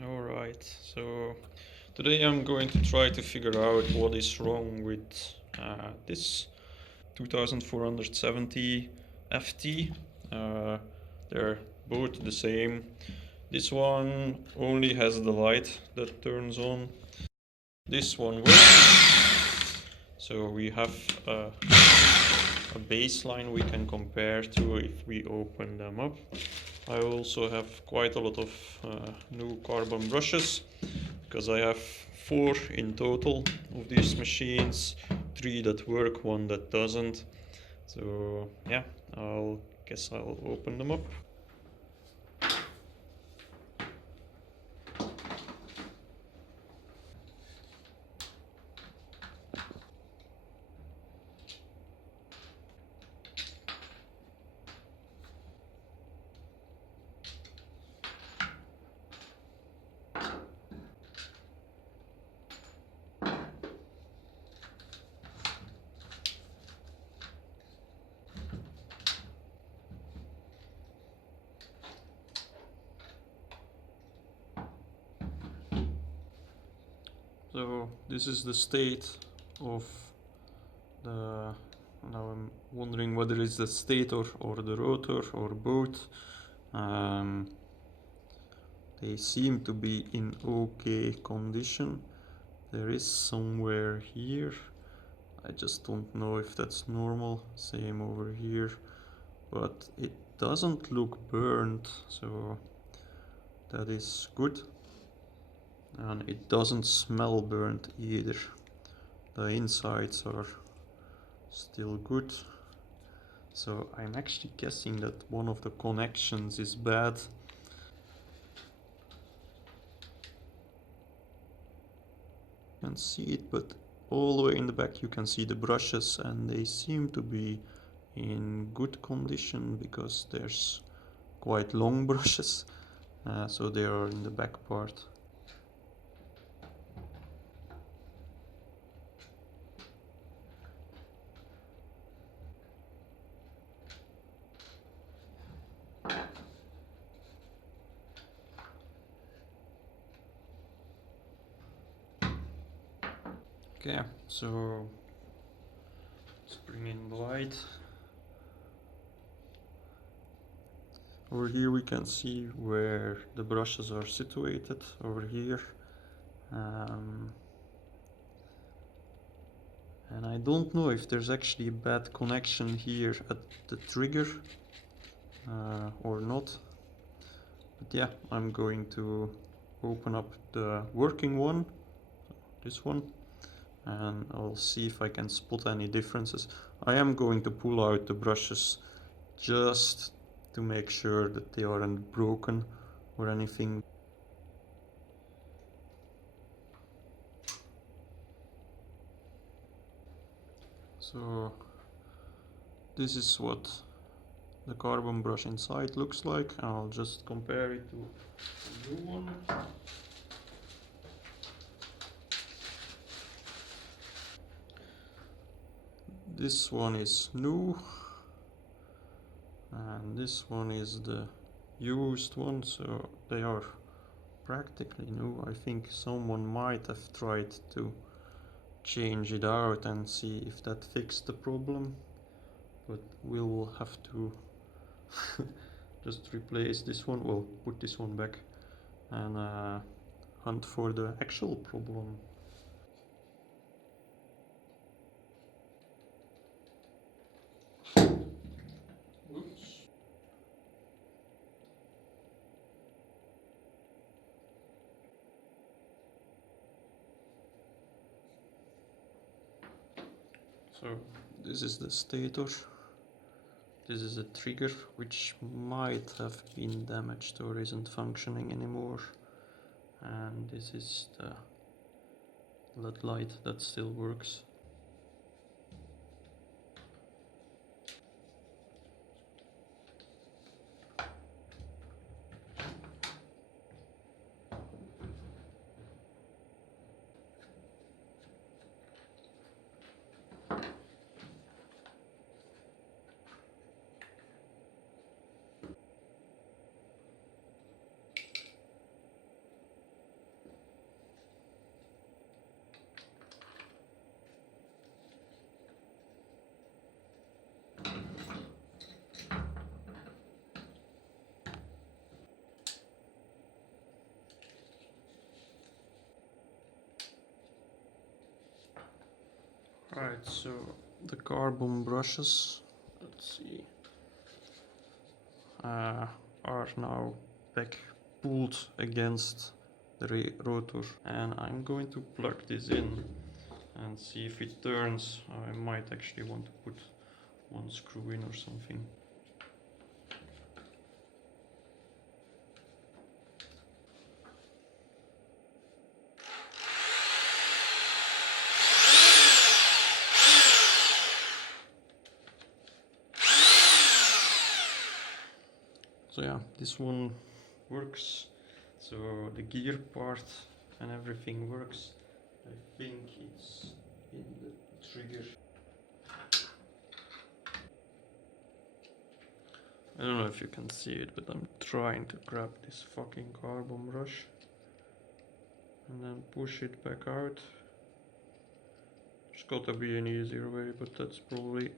Alright, so today I'm going to try to figure out what is wrong with this 2470 FT. They're both the same. This one only has the light that turns on. This one works. So we have a baseline we can compare to if we open them up. I also have quite a lot of new carbon brushes because I have 4 in total of these machines, 3 that work, 1 that doesn't. So yeah, I'll guess I'll open them up. So this is the state of the, now I'm wondering whether it's the stator or the rotor or both. They seem to be in okay condition. There is somewhere here, I just don't know if that's normal. Same over here, but it doesn't look burnt, so that is good. And it doesn't smell burnt either. The insides are still good. So I'm actually guessing that one of the connections is bad. You can see it, but all the way in the back you can see the brushes, and they seem to be in good condition because there's quite long brushes, so they are in the back part. Okay, so let's bring in the light. Over here we can see where the brushes are situated, over here. And I don't know if there's actually a bad connection here at the trigger or not. But yeah, I'm going to open up the working one, this one, and I'll see if I can spot any differences. I am going to pull out the brushes just to make sure that they aren't broken or anything. So this is what the carbon brush inside looks like. I'll just compare it to the new one. This one is new, and this one is the used one, so they are practically new. I think someone might have tried to change it out and see if that fixed the problem, but we'll have to just replace this one, well, put this one back and hunt for the actual problem. Oops. So this is the stator. This is a trigger which might have been damaged or isn't functioning anymore. And this is the LED light that still works. Right, so the carbon brushes, let's see, are now back pulled against the rotor, and I'm going to plug this in and see if it turns. I might actually want to put one screw in or something. So yeah, this one works. So the gear part and everything works. I think it's in the trigger. I don't know if you can see it, but I'm trying to grab this fucking carbon brush and then push it back out. There's gotta be an easier way, but that's probably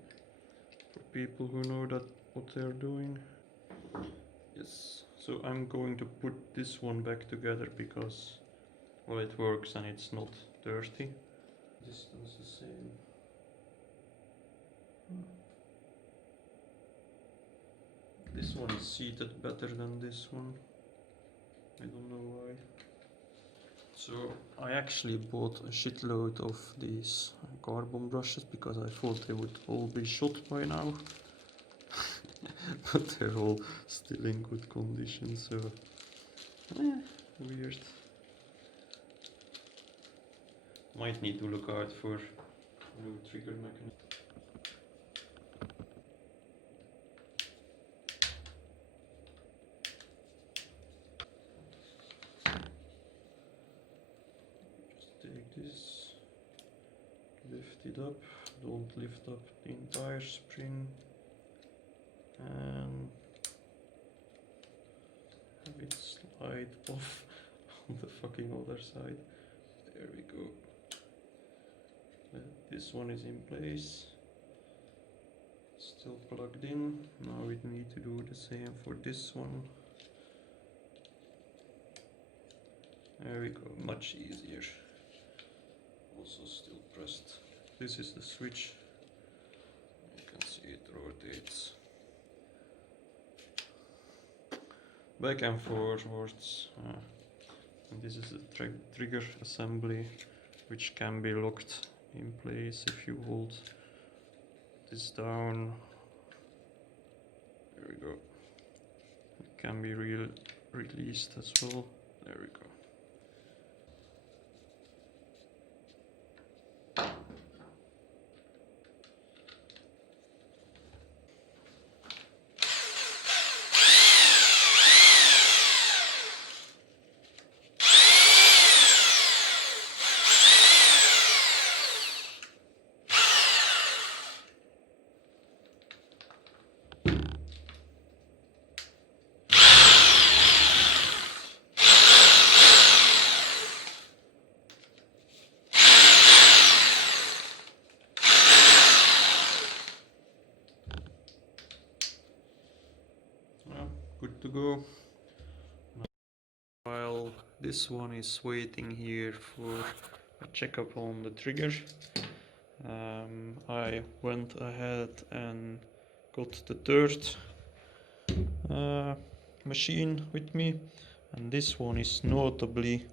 for people who know that what they're doing. Yes, so I'm going to put this one back together because, well, it works and it's not dirty. Distance the same. This one is seated better than this one. I don't know why. So I actually bought a shitload of these carbon brushes because I thought they would all be shot by now. But they're all still in good condition, so weird. Might need to look out for new trigger mechanism. Just take this, lift it up, don't lift up the entire spring, and have it slide off on the fucking other side. There we go. This one is in place, still plugged in. Now we need to do the same for this one. There we go, much easier. Also still pressed. This is the switch. You can see it rotates back and forwards. And this is the trigger assembly, which can be locked in place if you hold this down. There we go. It can be released as well. There we go. Good to go. While this one is waiting here for a checkup on the trigger, I went ahead and got the third machine with me, and this one is notably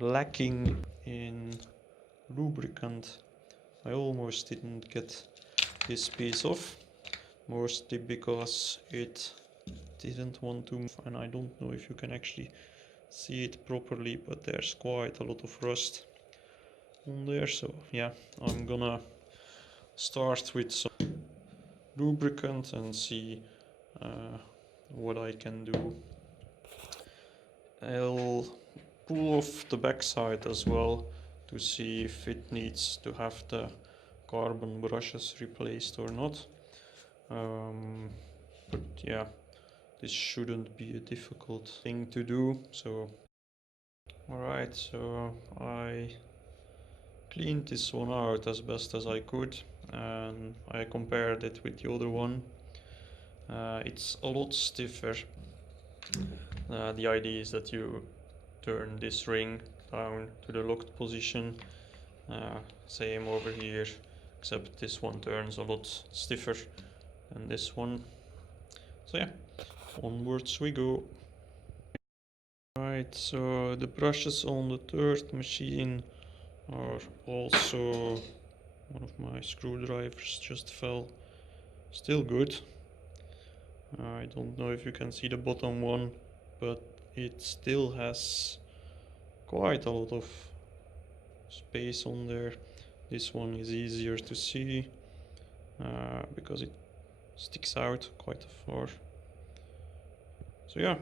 lacking in lubricant. I almost didn't get this piece off, mostly because it didn't want to move, and I don't know if you can actually see it properly, but there's quite a lot of rust on there. So yeah, I'm gonna start with some lubricant and see what I can do. I'll pull off the backside as well to see if it needs to have the carbon brushes replaced or not. But yeah, this shouldn't be a difficult thing to do. So alright, so I cleaned this one out as best as I could, and I compared it with the other one. It's a lot stiffer. The idea is that you turn this ring down to the locked position, Same over here, except this one turns a lot stiffer than this one. So yeah, onwards we go. Right, so the brushes on the third machine are also, one of my screwdrivers just fell. Still good. I don't know if you can see the bottom one, but it still has quite a lot of space on there. This one is easier to see because it sticks out quite far. So yeah,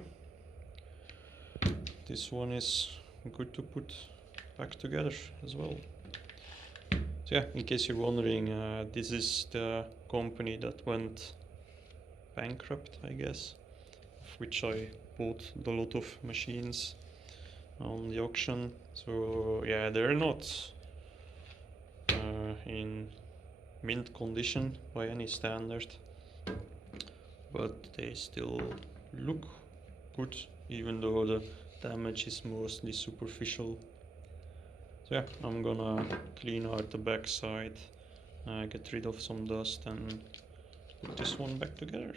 this one is good to put back together as well. So yeah, in case you're wondering, this is the company that went bankrupt, I guess, of which I bought a lot of machines on the auction. So yeah, they're not in mint condition by any standard, but they still look good, even though the damage is mostly superficial. So yeah, I'm gonna clean out the back side, get rid of some dust and put this one back together.